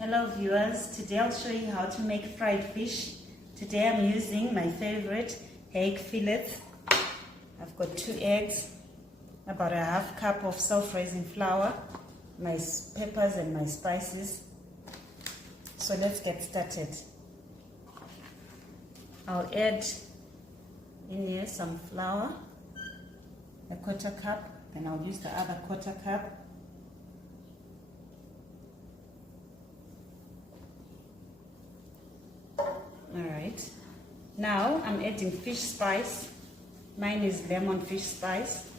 Hello viewers, today I'll show you how to make fried fish. Today I'm using my favorite egg fillets. I've got 2 eggs, about a half cup of self-raising flour, my peppers and my spices. So let's get started. I'll add in here some flour, a 1/4 cup, then I'll use the other 1/4 cup. Alright, now I'm adding fish spice. Mine is lemon fish spice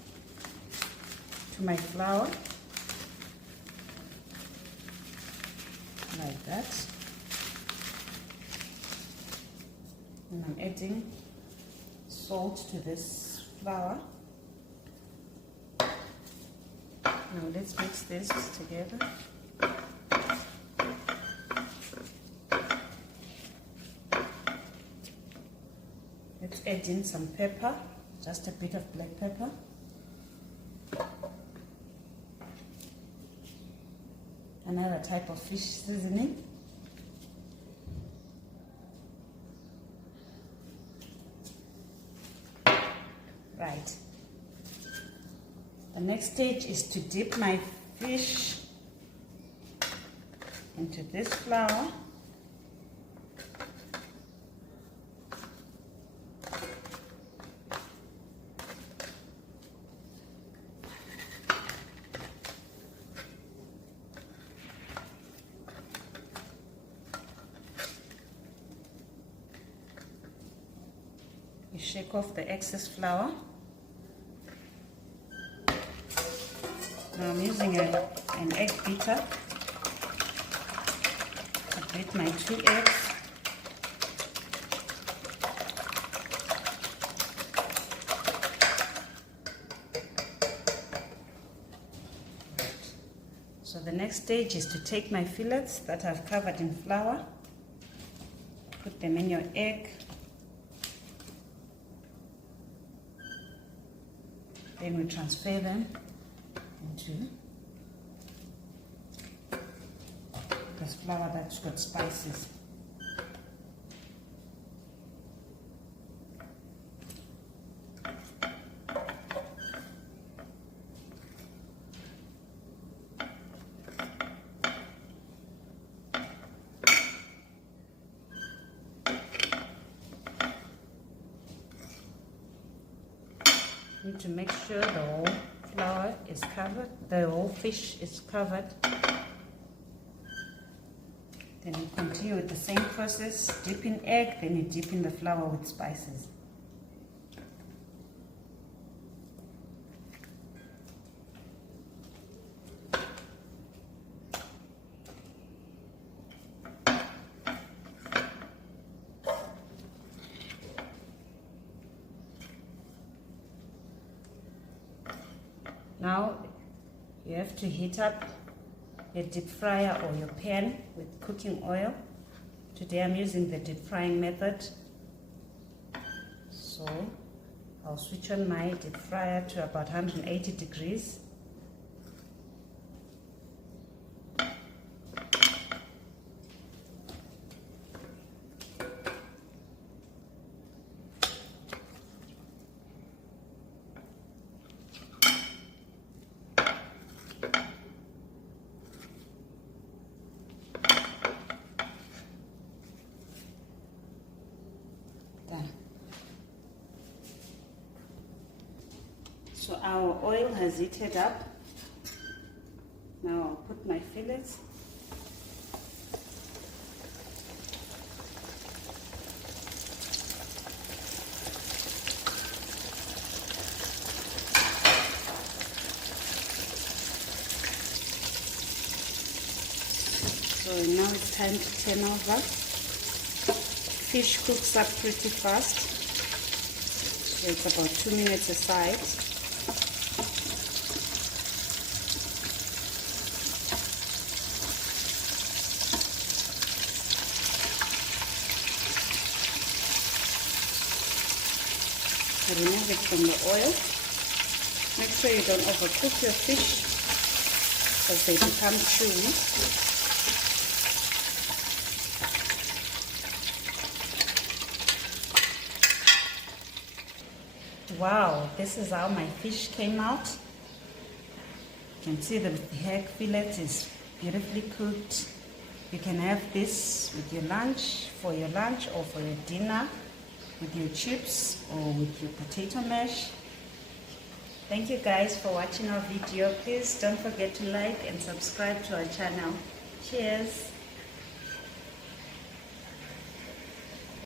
to my flour, like that. And I'm adding salt to this flour. Now let's mix this together. Let's add in some pepper, just a bit of black pepper. Another type of fish seasoning. Right. The next stage is to dip my fish into this flour. You shake off the excess flour. Now I'm using an egg beater to beat my 2 eggs. So the next stage is to take my fillets that I've covered in flour, put them in your egg. Then we transfer them into this flour that's got spices. Need to make sure the whole flour is covered, the whole fish is covered. Then you continue with the same process, dip in egg, then you dip in the flour with spices. Now you have to heat up your deep fryer or your pan with cooking oil. Today I'm using the deep frying method. So I'll switch on my deep fryer to about 180 degrees. So our oil has heated up. Now I'll put my fillets. So now it's time to turn over. Fish cooks up pretty fast. So it's about 2 minutes aside. Remove it from the oil. Make sure you don't overcook your fish because they become chewy. Wow, this is how my fish came out. You can see the hake fillet is beautifully cooked. You can have this with your lunch, for your lunch or for your dinner, with your chips or with your potato mash. Thank you guys for watching our video. Please don't forget to like and subscribe to our channel. Cheers!